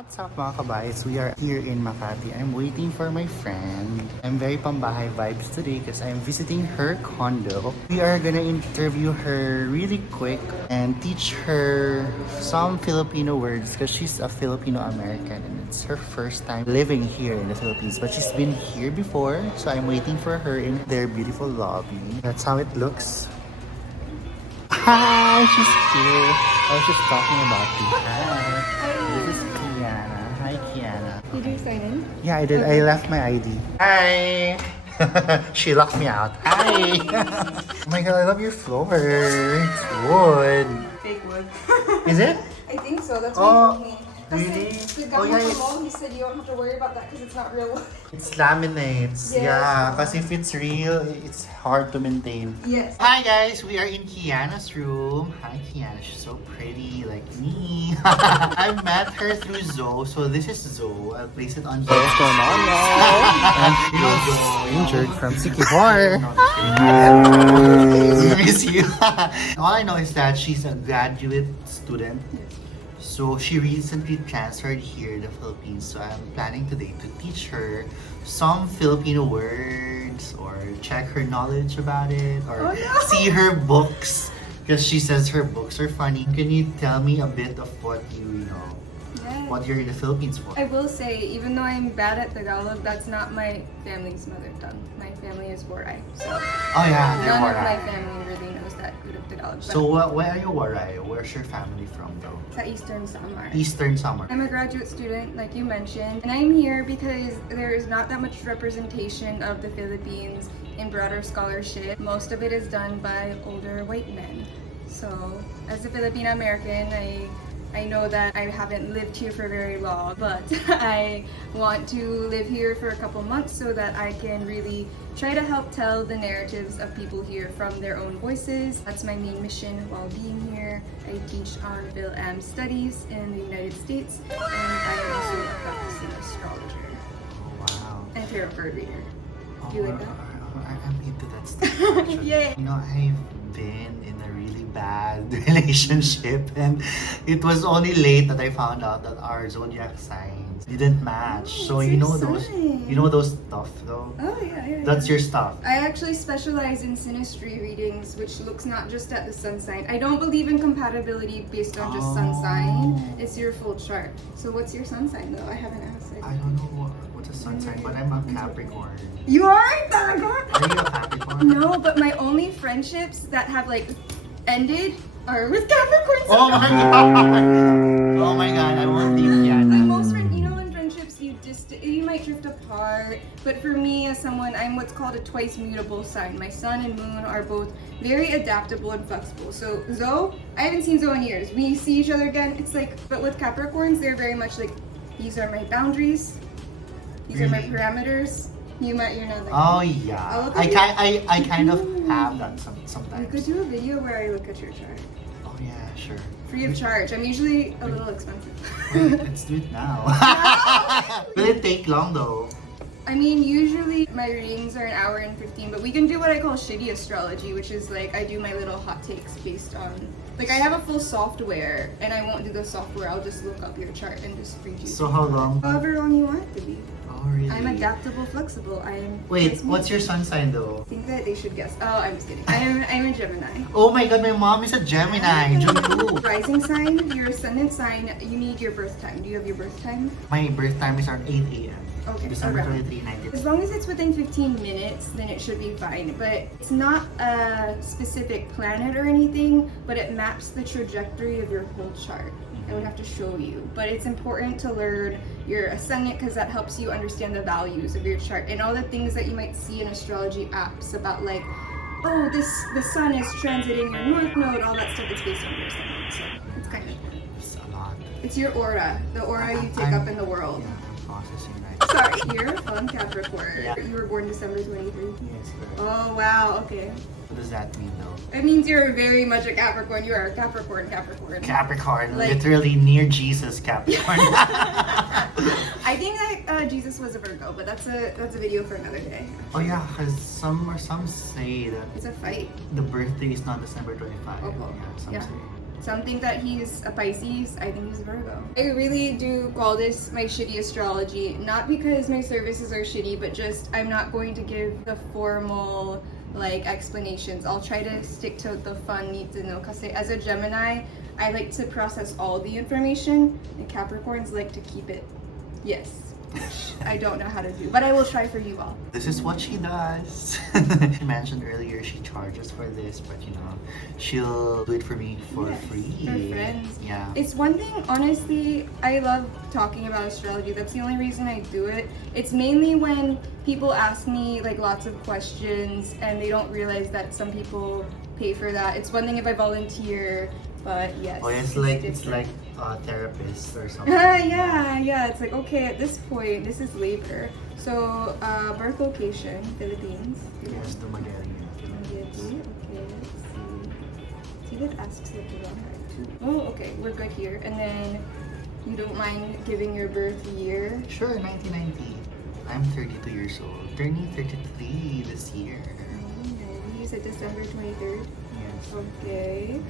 What's up mga kabayas? We are here in Makati. I'm waiting for my friend. I'm very pambahay vibes today because I'm visiting her condo. We are gonna interview her really quick and teach her some Filipino words because she's a Filipino American and it's her first time living here in the Philippines. But she's been here before, so I'm waiting for her in their beautiful lobby. That's how it looks. Hi, she's here. I was just talking about you. Hi. This is Kiana. Hi, Kiana. Did you sign in? Yeah, I did. I left my ID. Hi. She locked me out. Hi. Oh my god, I love your floor. It's wood. Fake wood. Is it? I think so. That's what he told me. Really? The Oh, guy yeah, from home, he said you don't have to worry about that because it's not real wood. It's laminates. Yes. Yeah, because if it's real, it's hard to maintain. Yes. Hi guys, we are in Kiana's room. Hi Kiana, she's so pretty like me. I met her through Zoe, so this is Zoe. I'll place it on here. What's going on, And you know Zoe. Injured from Sikihor. We miss you. All I know is that she's a graduate student. So she recently transferred here in the Philippines. So I'm planning today to teach her some Filipino words or check her knowledge about it or see her books because she says her books are funny. Can you tell me a bit of what you know? What you're in the Philippines for? I will say, even though I'm bad at Tagalog, that's not my family's mother tongue. My family is Waray. So Oh yeah, they're none of my Waray. family really knows that good of Tagalog. But So where are you Waray? Where's your family from though? sa Eastern Samar. Eastern Summer. I'm a graduate student, like you mentioned, and I'm here because there is not that much representation of the Philippines in broader scholarship. Most of it is done by older white men. So, as a Filipino American, I know that I haven't lived here for very long, but I want to live here for a couple months so that I can really try to help tell the narratives of people here from their own voices. That's my main mission while being here. I teach on Phil-Am studies in the United States, and I am also a practicing astrologer Wow. and tarot card reader. Do you like that? I'm into that stuff. Actually. Yeah. You know, I've been in a really bad relationship, and it was only late that I found out that our zodiac signs didn't match. So it's you your know those, sign. you know those stuff though. Oh yeah. That's your stuff. I actually specialize in synastry readings, which looks not just at the sun sign. I don't believe in compatibility based on just sun sign. It's your full chart. So what's your sun sign though? I haven't asked. I don't know what's a sun sign, but I'm a Capricorn. You are Tagalog? Are you a Capricorn? No, but my only friendships that have like ended are with Capricorns. Oh my god! Oh my god! I won't leave My Kiana. most you know, in friendships you might drift apart, but for me as someone, I'm what's called a twice mutable sign. My sun and moon are both very adaptable and flexible. So Zoe, I haven't seen Zoe in years. We see each other again. It's like, but with Capricorns, they're very much like, these are my boundaries. These are my parameters. You're not like. Oh yeah. I'll look at I kind of have that We sometimes. could do a video where I look at your chart. Oh yeah, sure. Free of charge. I'm usually a little expensive. Wait, let's do it now. Will it take long though? I mean, usually my readings are an hour and 15, but we can do what I call shitty astrology, which is like I do my little hot takes based on, like I have a full software and I won't do the software, I'll just look up your chart and just read you. So how long? However long you want it to be. Oh really? I'm adaptable, flexible. I am. Wait, what's your sun sign though? I think that they should guess. Oh, I'm just kidding. I'm a Gemini. Oh my god, my mom is a Gemini. June 2. Rising sign, your ascendant sign, you need your birth time. Do you have your birth time? My birth time is around 8 a.m. Okay, December around. 23, 19. As long as it's within 15 minutes, then it should be fine. But it's not a specific planet or anything, but it maps the trajectory of your whole chart. I would have to show you. But it's important to learn your ascendant because that helps you understand the values of your chart and all the things that you might see in astrology apps about like, oh, the sun is transiting your north node, all that stuff is based on your ascendant. So it's kind of, It's a lot. it's your aura, the aura you take up in the world. Yeah, I'm processing right. Sorry, you're a fun Capricorn. Yeah. You were born December 23. Yes, correct. Oh wow, okay. What does that mean though? It means you're very much a Capricorn. You are a Capricorn. Capricorn, Like- literally near Jesus Capricorn. I think that Jesus was a Virgo, but that's a video for another day. Oh yeah, because some say that It's a fight. the birthday is not December 25. Oh, Yeah, some yeah. say. Some think that he's a Pisces, I think he's a Virgo. I really do call this my shitty astrology, not because my services are shitty, but just I'm not going to give the formal like explanations. I'll try to stick to the fun need to know, because as a Gemini, I like to process all the information, and Capricorns like to keep it, yes. I don't know how to do, but I will try for you all. This is what she does. She mentioned earlier she charges for this, but you know, she'll do it for me for free. For friends. Yeah. It's one thing, honestly, I love talking about astrology. That's the only reason I do it. It's mainly when people ask me like lots of questions and they don't realize that some people pay for that. It's one thing if I volunteer, but yes. Oh, it's like a therapist or something. Yeah. It's like, okay, at this point, this is labor. So, birth location, Philippines. Yes, Dumaguete. Okay, let's see. See, that asks like the wrong height too. Oh, okay, we're good here. And then, you don't mind giving your birth year? Sure, 1990. I'm 32 years old. Turning 33 this year. You said December 23rd? Yes. Okay.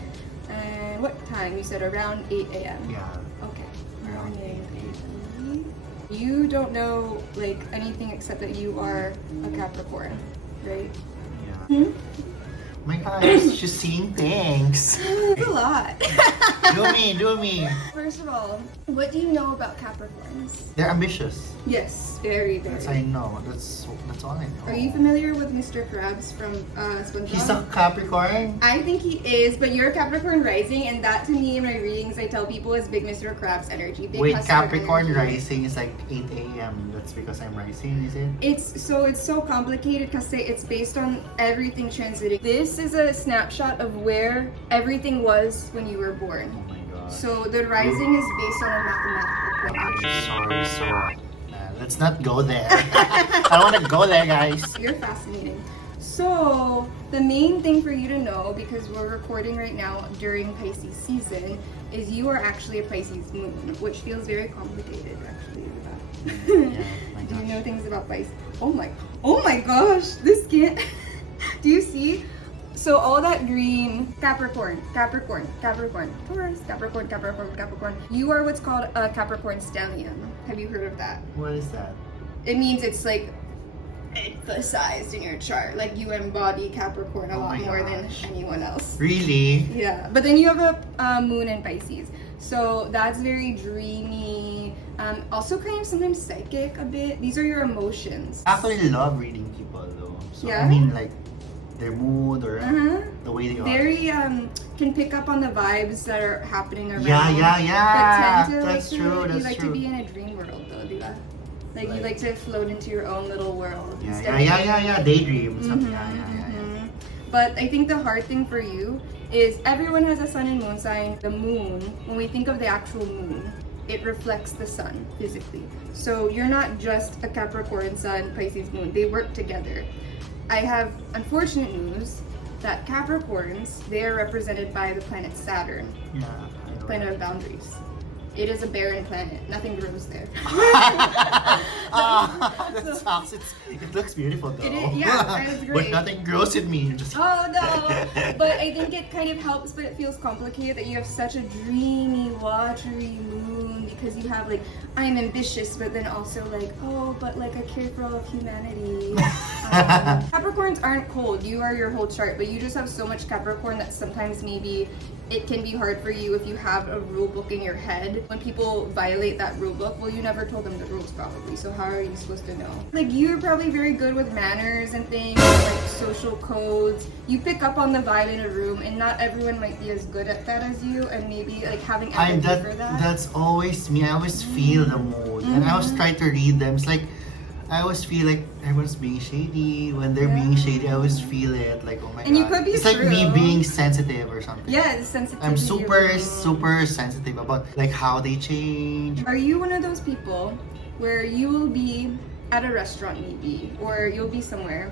And what time? You said around 8 a.m. Yeah. Okay. Around 8 a.m. You don't know like anything except that you are a Capricorn, right? Yeah. My gosh, she's seeing things. It's a lot. Do me. First of all, what do you know about Capricorns? They're ambitious. Yes, very. That's I know. That's all I know. Are you familiar with Mr. Krabs from SpongeBob? He's a Capricorn. I think he is, but you're a Capricorn rising, and that to me in my readings I tell people is big Mr. Krabs energy. Big Wait, hustler Capricorn energy. rising is like 8 a.m. That's because I'm rising, is it? It's so complicated because it's based on everything transiting. This is a snapshot of where everything was when you were born. Oh my god. So the rising is based on a mathematical equation. Sorry. Let's not go there. I don't want to go there, guys. You're fascinating. So the main thing for you to know, because we're recording right now during Pisces season, is you are actually a Pisces moon, which feels very complicated actually. Yeah, my Do you gosh. know things about Pisces? Oh my gosh, this can't. Do you see? So all that green, Capricorn, Taurus, Capricorn. You are what's called a Capricorn stellium. Have you heard of that? What is that? It means it's like emphasized in your chart. Like you embody Capricorn a Oh lot my more than gosh. anyone else. Really? Yeah, but then you have a moon in Pisces. So that's very dreamy. Also kind of sometimes psychic a bit. These are your emotions. I actually love reading people though. So Yeah? I mean like their mood or Uh-huh. the way they are. Very can pick up on the vibes that are happening around. Yeah. But tend to That's like true. to, That's you like true. to be in a dream world though, diba? Like you like to float into your own little world. instead of- Yeah. Daydream. Something. Mhm, Yeah. mhm. But I think the hard thing for you is everyone has a sun and moon sign. The moon, when we think of the actual moon, it reflects the sun physically. So you're not just a Capricorn sun, Pisces moon. They work together. I have unfortunate news that Capricorns, they are represented by the planet Saturn, Yeah. I know planet that. of boundaries. It is a barren planet. Nothing grows there. That sucks. It looks beautiful though. It is- yeah, it's But great. nothing grows in me. Just Oh no! But I think it kind of helps, but it feels complicated that you have such a dreamy, watery moon because you have like, I'm ambitious, but then also like, oh, but like I care for all of humanity. Capricorns aren't cold. You are your whole chart, but you just have so much Capricorn that sometimes maybe it can be hard for you if you have a rule book in your head. When people violate that rule book, well, you never told them the rules probably, so how are you supposed to know? Like, you're probably very good with manners and things, like social codes. You pick up on the vibe in a room, and not everyone might be as good at that as you, and maybe like having empathy for that. That's always me. I always feel the mood, and I always try to read them. It's like I always feel like everyone's being shady. When they're being shady, I always feel it. Like, oh my And god. you could be it's like me true. being sensitive or something. Yeah, it's sensitivity. I'm super of the mood. sensitive about like how they change. Are you one of those people where you will be at a restaurant maybe, or you'll be somewhere,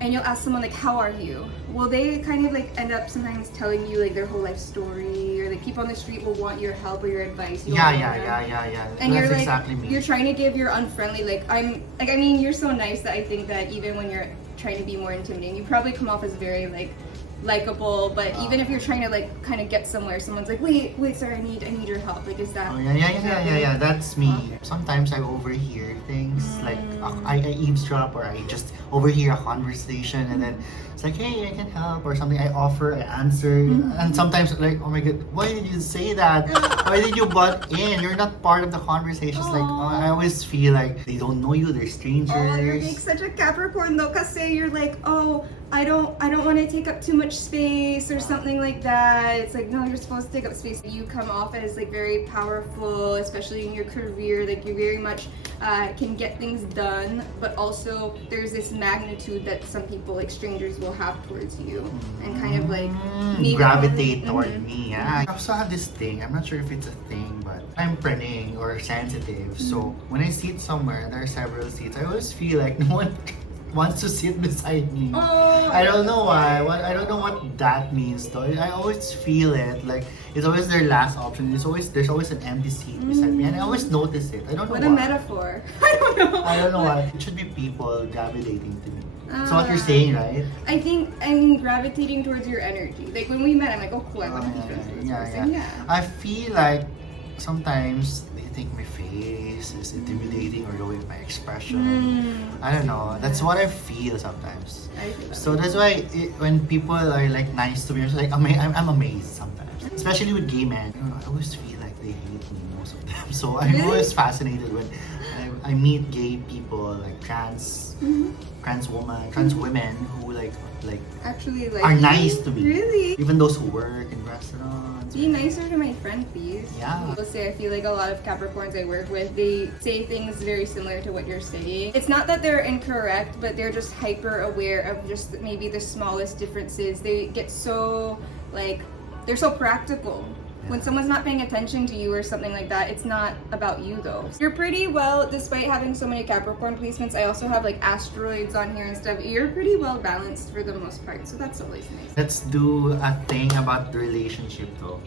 and you'll ask someone like, how are you? Well, they kind of like end up sometimes telling you like their whole life story, or like people on the street will want your help or your advice. You Yeah. don't know them. And That's you're like, exactly me. you're trying to give your unfriendly, like I mean, you're so nice that I think that even when you're trying to be more intimidating, you probably come off as very like likable, but even if you're trying to like kind of get somewhere, someone's like, wait, sorry, I need your help. Like, is that? Oh yeah. That's me. Okay. Sometimes I overhear things like I eavesdrop or I just overhear a conversation and then it's like, hey, I can help or something. I offer, I answer, and sometimes like, oh my god, why did you say that? Why did you butt in? You're not part of the conversation. It's like I always feel like they don't know you. They're strangers. Oh, you're like such a Capricorn though, cause say you're like, oh, I don't want to take up too much space or something like that. It's like, no, you're supposed to take up space. You come off as like very powerful, especially in your career. Like you very much can get things done, but also there's this magnitude that some people, like strangers, will have towards you and kind of like gravitate toward me. Yeah. I also have this thing. I'm not sure if it's a thing, but I'm praying or sensitive. So when I sit somewhere and there are several seats, I always feel like no one wants to sit beside me. Oh, I don't know why. I don't know what that means though. I always feel it. Like it's always their last option. There's always an empty seat beside me, and I always notice it. I don't know what why. a metaphor. I don't know. I don't know why. It should be people gravitating to me. So what you're saying, right? I think I'm gravitating towards your energy. Like when we met, I'm like, oh cool, I want to be friends with this person. Yeah. I feel like sometimes they think my face is intimidating or the way my expression. I don't know. That's what I feel sometimes. I feel that. So that's why when people are like nice to me, I'm just like I'm amazed sometimes. Especially with gay men. I don't know, I always feel like they hate me, most of them. So I'm Really? always fascinated when I meet gay people, like trans women who like Actually, like are nice to me. Really? Even those who work in restaurants. Be nicer to my friend, please. Yeah. People say, I feel like a lot of Capricorns I work with, they say things very similar to what you're saying. It's not that they're incorrect, but they're just hyper aware of just maybe the smallest differences. They get so, like, they're so practical. When someone's not paying attention to you or something like that, it's not about you though. You're pretty well, despite having so many Capricorn placements, I also have like asteroids on here and stuff. You're pretty well balanced for the most part, so that's always nice. Let's do a thing about the relationship though.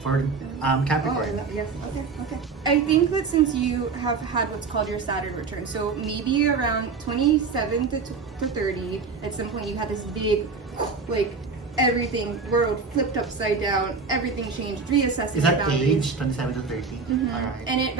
For Capricorn. Yes, okay. I think that since you have had what's called your Saturn return, so maybe around 27 to 30, at some point you had this big, like, everything, world flipped upside down, everything changed, reassessing Is that your boundaries. age 27 to 30? Alright. And it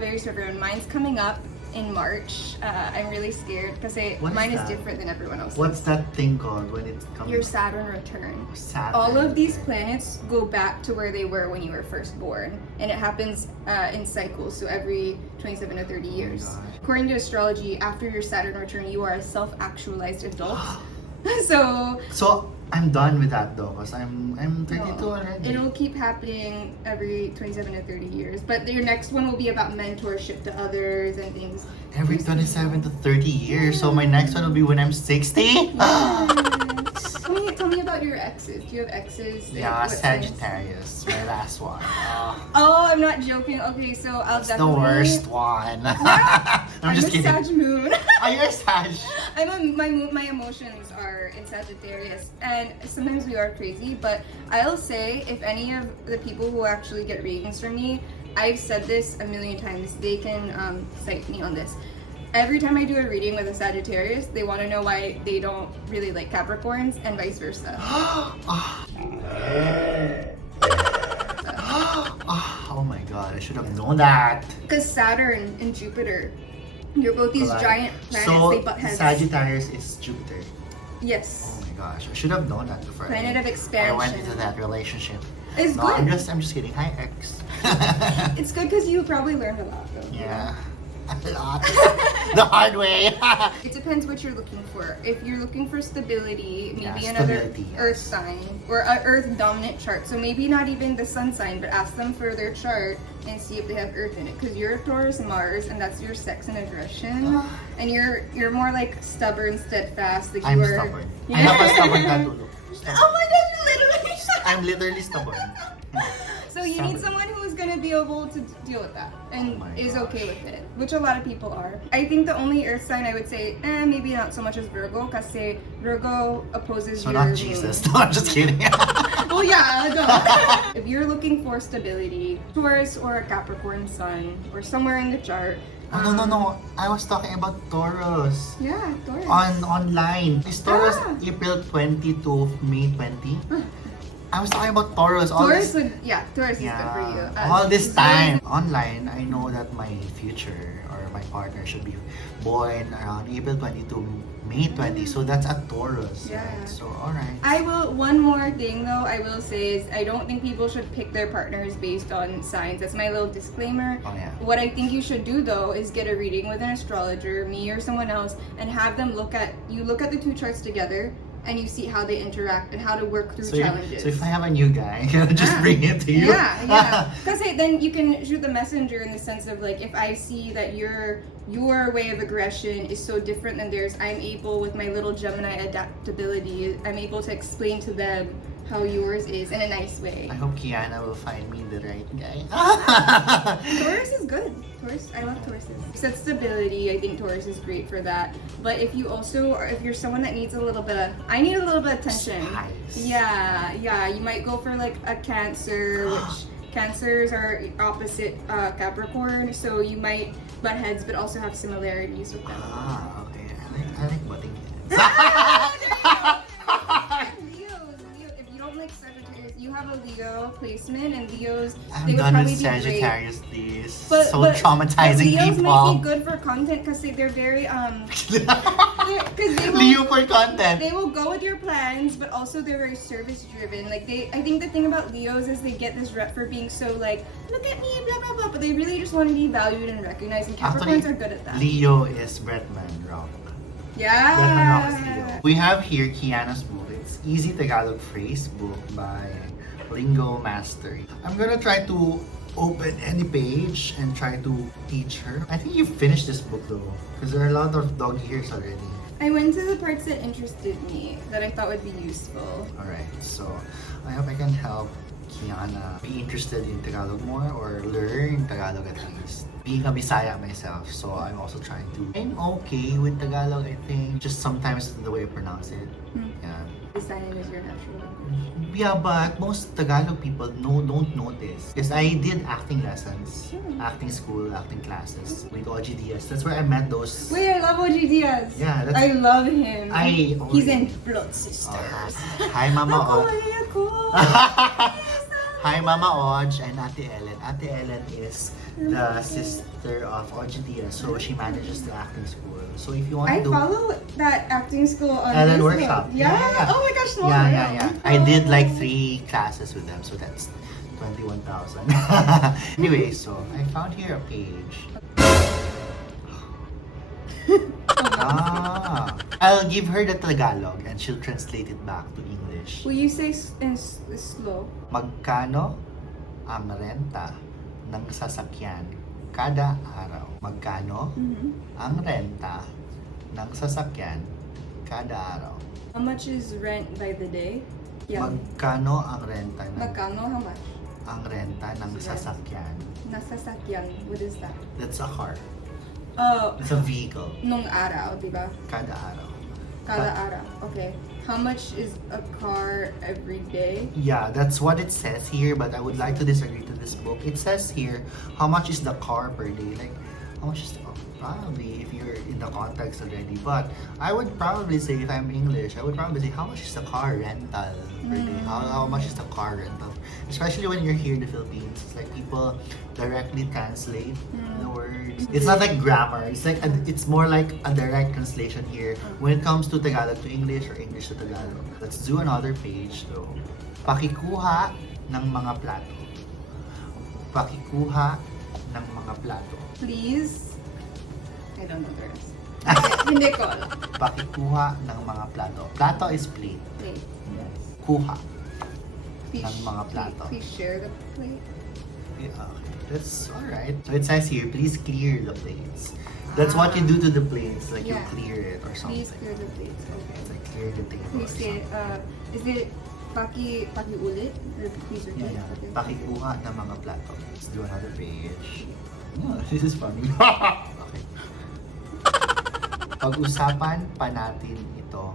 varies for everyone. Mine's coming up in March. I'm really scared because mine is that? different than everyone else's. What's that thing called when it's coming? Your Saturn return. Saturn. All of these planets go back to where they were when you were first born, and it happens in cycles, so every 27 to 30 years. gosh. According to astrology, after your Saturn return, you are a self-actualized adult. So I'm done with that though, because I'm 32 no, already. it'll keep happening every 27 to 30 years. But your next one will be about mentorship to others and things. Every 27 to 30 years. So my next one will be when I'm 60. Tell me about your exes. Do you have exes? Yeah, What signs? Sagittarius, my last one. Oh, I'm not joking. Okay, so I'll It's the definitely. worst one. I'm just a kidding. Sag moon. Oh, you're Sag. My emotions are in Sagittarius, and sometimes we are crazy. But I'll say, if any of the people who actually get readings from me, I've said this a million times. They can cite me on this. Every time I do a reading with a Sagittarius, they want to know why they don't really like Capricorns, and vice versa. Oh my god, I should have known that. Because Saturn and Jupiter, you're both these Collide. giant planets. So they butt heads. Sagittarius is Jupiter. Yes. Oh my gosh, I should have known that before. Planet of I expansion. went into that relationship. It's No, good. I'm just kidding. Hi, ex. It's good because you probably learned a lot though. Yeah. A lot. The hard way. It depends what you're looking for. If you're looking for stability, maybe Yeah, another stability, yes. earth sign or an earth dominant chart. So maybe not even the sun sign, but ask them for their chart and see if they have earth in it. Because you're a Taurus Mars, and that's your sex and aggression. And you're more like stubborn, steadfast. Like I'm you are. stubborn. Yeah. I have a stubborn tattoo. Oh my gosh, you literally. I'm literally stubborn. So you need someone who is going to be able to deal with that and my is gosh. okay with it, which a lot of people are. I think the only earth sign I would say, maybe not so much as Virgo, because Virgo opposes So your not moon. Jesus. No, I'm just kidding. Well, yeah, no. If you're looking for stability, Taurus or a Capricorn sun or somewhere in the chart, Oh, no. I was talking about Taurus. Yeah, Taurus. Online. Is Taurus Ah. April 20 to May 20? I was talking about Taurus. Taurus is good for you. All this Taurus time. Online, I know that my future or my partner should be born around April 20 to May 20. So that's a Taurus. Yeah. Right? So, alright. One more thing though, I will say is I don't think people should pick their partners based on signs. That's my little disclaimer. Oh, yeah. What I think you should do though is get a reading with an astrologer, me or someone else, and have them look at the two charts together and you see how they interact and how to work through challenges. So if I have a new guy, just bring it to you. Yeah. Because then you can shoot the messenger in the sense of like, if I see that your way of aggression is so different than theirs, I'm able, with my little Gemini adaptability, I'm able to explain to them how yours is in a nice way. I hope Kiana will find me the right guy. Taurus is good. I love Tauruses. You said stability. I think Taurus is great for that. But if you're someone that needs I need a little bit of attention. Spice. Yeah. You might go for like a Cancer, which Cancers are opposite Capricorn, so you might butt heads, but also have similarities with them. Okay. I like butting heads. Leo. If you don't like Sagittarius, you have a Leo placement, and Leos. I'm done with Sagittarius, please. So traumatizing Leos people. might be good for content because they're very Leo for content. They will go with your plans, but also they're very service driven. Like I think the thing about Leos is they get this rep for being so like, look at me, blah blah blah, but they really just want to be valued and recognized. And Capricorns are good at that. Leo is Bretman Rock. Yeah. Bretman Rock is Leo. We have here Kiana's book. It's Easy Tagalog Phrase book by Lingo Mastery. I'm gonna try to open any page and try to teach her. I think you finished this book though, because there are a lot of dog ears already. I went to the parts that interested me, that I thought would be useful. Alright, so I hope I can help Kiana be interested in Tagalog more or learn Tagalog at least. Being a Bisaya myself, so I'm also trying to. I'm okay with Tagalog, I think. Just sometimes the way I pronounce it. Yeah. Bisaya is your natural language. Yeah, but most Tagalog people don't notice. Because I did acting lessons, acting school, acting classes with OG Diaz. That's where I met those. Wait, I love OG Diaz. Yeah, that's. I love him. He's in Blood Sisters. Hi, Mama Ako, Og. Hi, Mama Oj and Ate Ellen. Ate Ellen is the sister of OG Diaz, so she manages the acting school. So if you want I to follow that acting school on Ellen Facebook. Workshop. Yeah. Oh my gosh, no. Yeah. I did like 3 classes with them, so that's 21,000. Anyway, so I found here a page. I'll give her the Tagalog and she'll translate it back to English. Will you say in slow? Magkano ang renta ng sasakyan kada araw? Magkano ang renta ng sasakyan kada araw? How much is rent by the day? Yeah. Magkano ang renta ng Magkano, how much? ang renta ng sasakyan? Nasasakyan. What is that? That's a car. Oh, It's a vehicle. nung araw, di ba? Kada araw. Kada araw. Okay. How much is a car every day? Yeah, that's what it says here, but I would like to disagree to this book. It says here, how much is the car per day? Like, how much is the car? Probably if you're in the context already. But I would probably say, if I'm English, I would probably say, how much is the car rental per day? How much is the car rental? Especially when you're here in the Philippines. It's like people directly translate the words. It's not like grammar. It's more like a direct translation here when it comes to Tagalog to English or English to Tagalog. Let's do another page though. Pakikuha ng mga plato. Pakikuha ng mga plato. Please. I don't know the rest. Hindi ko alam. Pakikuha ng mga plato. Plato is plate. Plate. Yes. Kuha Please, ng mga plato. Please share the plate. Yeah, okay. That's alright. So it says here, please clear the plates. That's what you do to the plates, like you Yeah. clear it or something. Please clear the plates. Okay. It's like clear the table or Please say, something. is it paki-ulit? Please repeat. Yeah. Okay. Pakikuha ng mga plato. Let's do another page. Oh, this is funny. Okay. Pag-usapan pa natin ito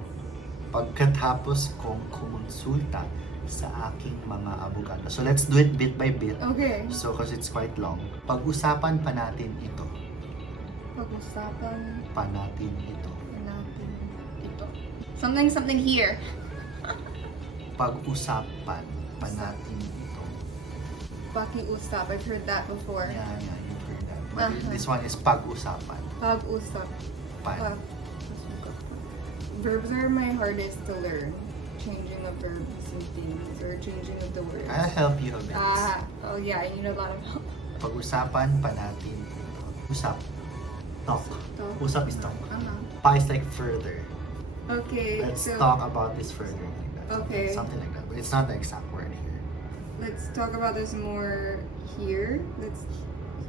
pagkatapos kong kumonsulta sa aking mga abogado. So let's do it bit by bit. Okay. So because it's quite long. Pag-usapan pa natin ito Pag-usapan pa natin ito. natin ito. Something here. Pag-usapan pa natin ito. Paki-usap. I've heard that before. Yeah, you've heard that. But this one is pag-usapan. Pag-usap. Pan. Verbs are my hardest to learn. Changing of verbs and things or changing of the words. I'll help you a bit. Oh yeah, I need a lot of help. Pag-usapan pa natin ito. Usap. Talk. Talk. Usap is talk. Uh-huh. Pa is like further. Okay, Let's so talk about this further. Like that. Okay. Something like that. But it's not the exact word here. let's talk about this more here.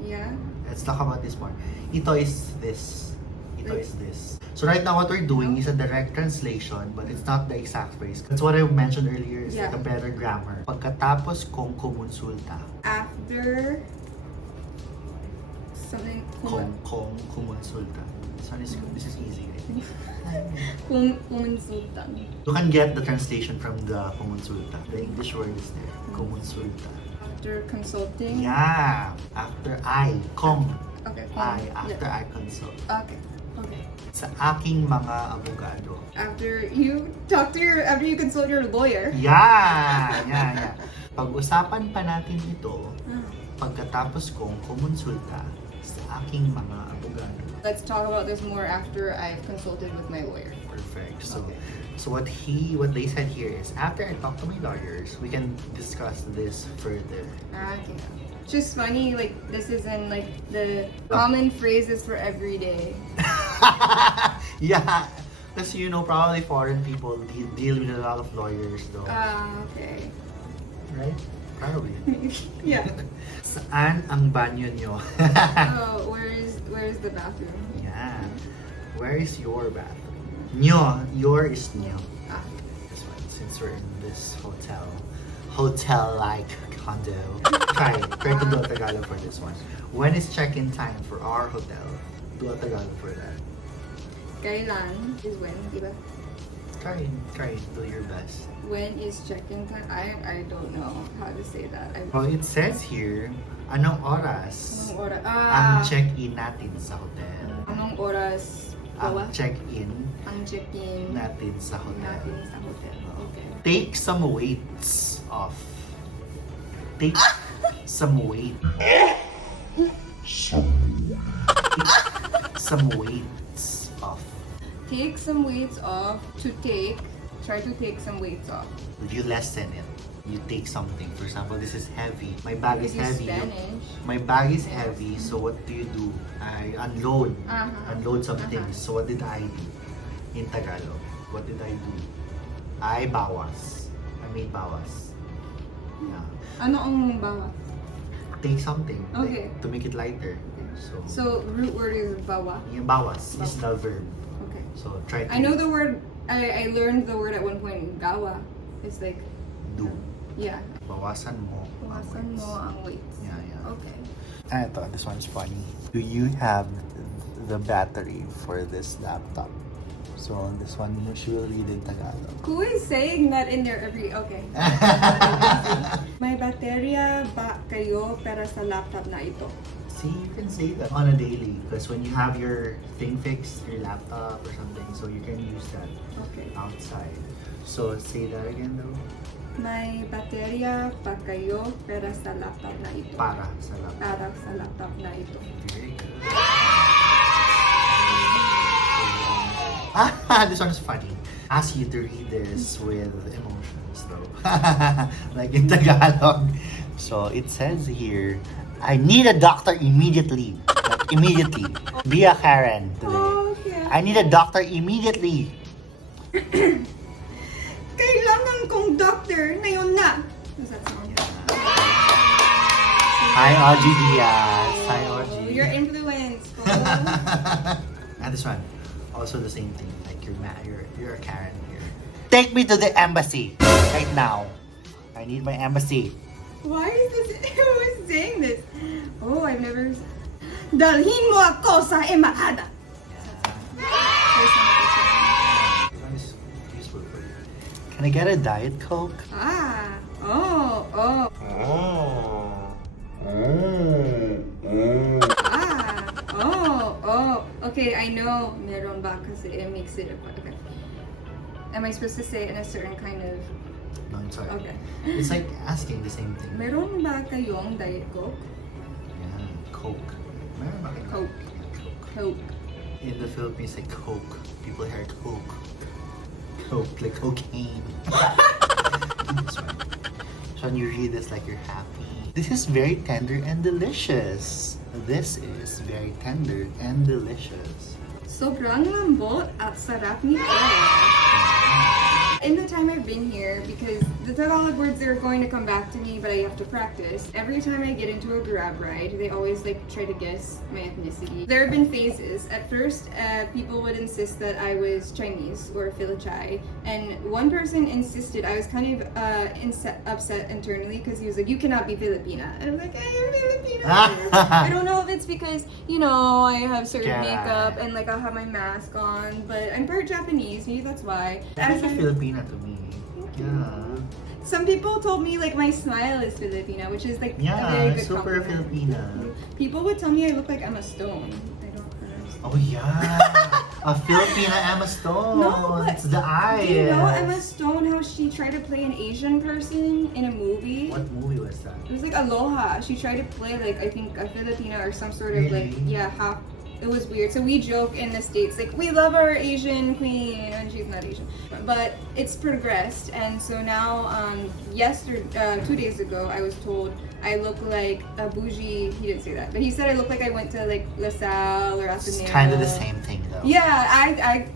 Yeah. Let's talk about this more. Ito is this. Ito is this. So right now what we're doing is a direct translation, but it's not the exact phrase. That's what I mentioned earlier. It's like a better grammar. Pagkatapos kong kumonsulta. After something. Kong kumonsulta. This is easy, right? Kumonsultan. You can get the translation from the kumonsulta. The English word is there. Kumonsulta. After consulting. Yeah. After I. Okay. After I consult. Okay. Sa aking mga abogado. After you consult your lawyer. Yeah. Pag-usapan pa natin ito pagkatapos kong kumonsulta sa aking mga abogado. Let's talk about this more after I've consulted with my lawyer. Perfect. So, Okay. so what they said here is after I talk to my lawyers, we can discuss this further. Okay. Just funny, like this isn't like the common phrases for every day. Yeah, because probably foreign people deal with a lot of lawyers though. Okay. Right? Probably. Yeah. Saan ang banyo nyo? Oh, where's the bathroom? Yeah. Where is your bathroom? Nyo. Your is nyo. This one, since we're in this hotel-like condo. Try to do a Tagalog for this one. When is check-in time for our hotel? Do a Tagalog for that. Kailan is when, diba? Try. Do your best. When is check-in time? I don't know how to say that. Well, it says here, anong oras Anong oras? ang check-in natin sa hotel? Anong oras? Ang check-in Ang check-in natin sa hotel. natin sa hotel. Okay. Take some weights off. Take some weight. Some weights off. Take some weights off. Try to take some weights off. You lessen it. You take something. For example, this is heavy. My bag is heavy. Spanish. My bag is heavy, so what do? I unload. Unload some things. So what did I do? In Tagalog, what did I do? I bawas. I made bawas. Yeah. Ano ang bawa? Take something. Okay. To make it lighter. So root word is bawa. Yung bawas is the verb. Okay. So try to I know the word. I learned the word at one point. Gawa. It's like do. yeah. Bawasan mo. Bawasan mo ang weights. Yeah. Okay. Ito, this one's funny. Do you have the battery for this laptop? So this one, she will read in Tagalog. Who is saying that in there okay. May baterya ba kayo para sa laptop na ito? See, you can say that on a daily because when you have your thing fixed, your laptop or something, so you can use that Okay. outside. So say that again though. May baterya pa kayo para sa laptop na ito? Para sa laptop. Para sa laptop na ito. Very good. This one is funny. Ask you to read this with emotions though. Like in Tagalog. So it says here, I need a doctor immediately. Like immediately. Be a Karen today. Okay. I need a doctor immediately. Kailangan kong doctor ngayon na. Does that sound? Hi, Audrey Diaz. Hi, Audrey. Your influence. And this one, also the same thing. Like you're a Karen here. Take me to the embassy right now. I need my embassy. Why is this? Who is saying this? Oh, I've never. Dalhin mo ako sa embahada. Can I get a Diet Coke? Oh. Okay, I know meron ba kasi it makes it okay. Am I supposed to say it in a certain kind of... No, I'm sorry. Okay. It's like asking the same thing. Meron ba kayong Diet Coke? Yeah, Coke. Meron ba kayo? Coke. Coke. Coke. In the Philippines, like Coke. People hear Coke. Coke, like cocaine. That's right. So when you read this, like you're happy. This is very tender and delicious. This is very tender and delicious. Sobrang lambot at sarap nito. In the time I've been here, because the Tagalog words are going to come back to me, but I have to practice. Every time I get into a grab ride, they always like try to guess my ethnicity. There have been phases. At first, people would insist that I was Chinese or Filipino, and one person insisted I was kind of upset internally because he was like, "You cannot be Filipina," and I'm like, "I am Filipina." I don't know if it's because I have certain makeup and like I'll have my mask on, but I'm part Japanese. Maybe that's why. That's a Filipina to me. Okay. Yeah. Some people told me like my smile is Filipina, which is like a very good super compliment. Filipina. People would tell me I look like Emma Stone. I don't understand. Oh yeah, a Filipina Emma Stone. No, but it's the eyes. Do you know Emma Stone, how she tried to play an Asian person in a movie? What movie was that? It was like Aloha. She tried to play like I think a Filipina or some sort of like Really? half. It was weird. So we joke in the States like we love our Asian queen and she's not Asian. But it's progressed, and so now 2 days ago I was told I look like a bougie. He didn't say that, but he said I look like I went to like LaSalle or It's Ateneo. kind of the same thing though. Yeah,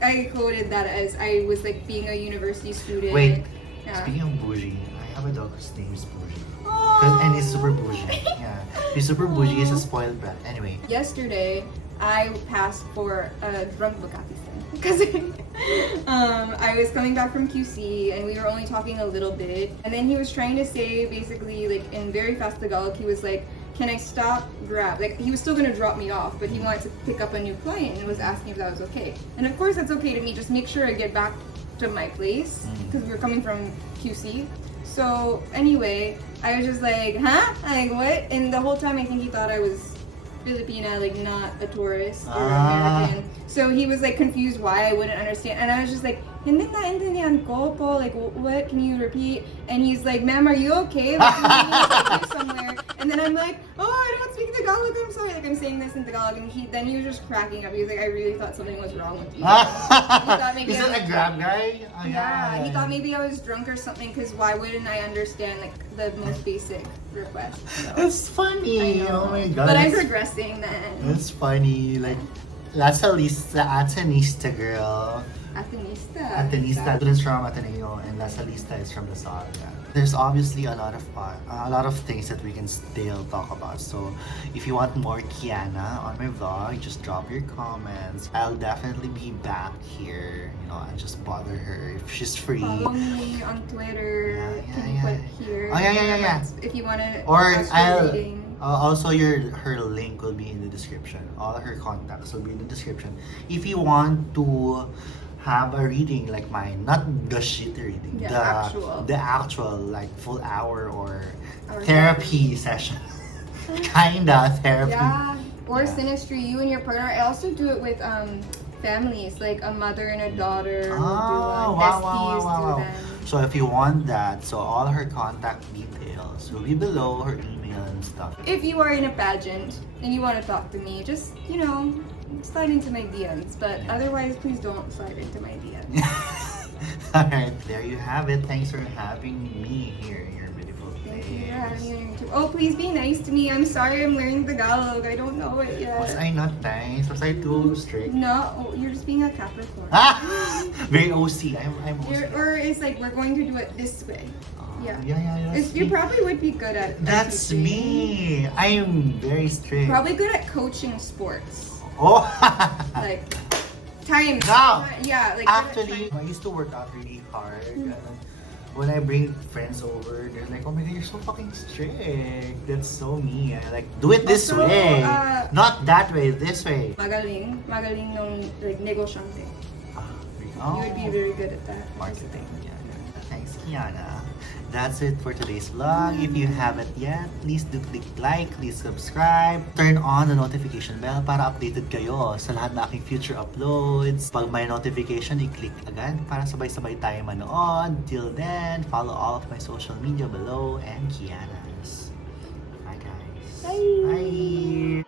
I quoted that as I was like being a university student. Wait, Yeah. speaking of bougie, I have a dog whose name is Bougie. Aw. And he's super bougie. Yeah, he's super bougie. He's a spoiled brat. Anyway. Yesterday, I passed for a drunk Bugatti because I was coming back from QC and we were only talking a little bit, and then he was trying to say basically like in very fast Tagalog, he was like, "Can I stop grab?" Like he was still gonna drop me off, but he wanted to pick up a new client and was asking if that was okay. And of course that's okay to me. Just make sure I get back to my place because we were coming from QC. So anyway, I was just like, huh? Like what? And the whole time I think he thought I was Filipina, like not a tourist or American. So he was like confused why I wouldn't understand. And I was just like, hindi naintindihan ko po. Like, what? Can you repeat? And he's like, ma'am, are you okay? Like, can we take you somewhere? And then I'm like, oh, I don't speak Tagalog. I'm sorry. Like, I'm saying this in Tagalog. And he was just cracking up. He was like, I really thought something was wrong with you. He thought maybe Is I it a was grab guy? Oh, yeah, he thought maybe I was drunk or something, because why wouldn't I understand like the most basic request? So. That's funny. I know. Oh my god. But I'm progressing then. That's funny. Like, that's at least the Atenista girl. Atenista. Atenista. Students from Ateneo and La Salista is from LaSalle. Yeah. There's obviously a lot of things that we can still talk about. So if you want more Kiana on my vlog, just drop your comments. I'll definitely be back here, and just bother her if she's free. Follow me on Twitter. Yeah, Can you yeah. put here? Oh, yeah. If you want to Or ask for I'll reading. also her link will be in the description. All her contacts will be in the description. If you want to have a reading like mine, not the shit reading, the actual like full hour or therapy session, kinda therapy. Yeah, or synastry, you and your partner. I also do it with families, like a mother and a daughter. Oh, besties wow. do them. So if you want that, so all her contact details will be below, her email and stuff. If you are in a pageant and you want to talk to me, just slide into my DMs. But otherwise, please don't slide into my DMs. Alright, there you have it. Thanks for having me here in your beautiful place. Thank you for having me. Oh, please be nice to me. I'm sorry I'm learning Tagalog. I don't know it yet. Was I not nice? Was I too strict? No, you're just being a Capricorn. Very OC. I'm OC. Or it's like we're going to do it this way. Yeah. Yeah. You probably would be good at That's teaching. me. I am very strict. Probably good at coaching sports. Oh. Like time. No. Yeah. Like Actually, I used to work out really hard. When I bring friends over, they're like, "Oh my god, you're so fucking strict." That's so me. I like do it this Also, way, not that way. This way. Magaling nung like negosyante. Oh. You would be very good at that. Marketing. Yeah. Thanks, Kiana. That's it for today's vlog. If you haven't yet, please do click like, please subscribe, turn on the notification bell para updated kayo sa lahat ng aking future uploads. Pag may notification, i-click agad para sabay-sabay tayo manood. Till then, follow all of my social media below and Kiana's. Bye guys. Bye. Bye.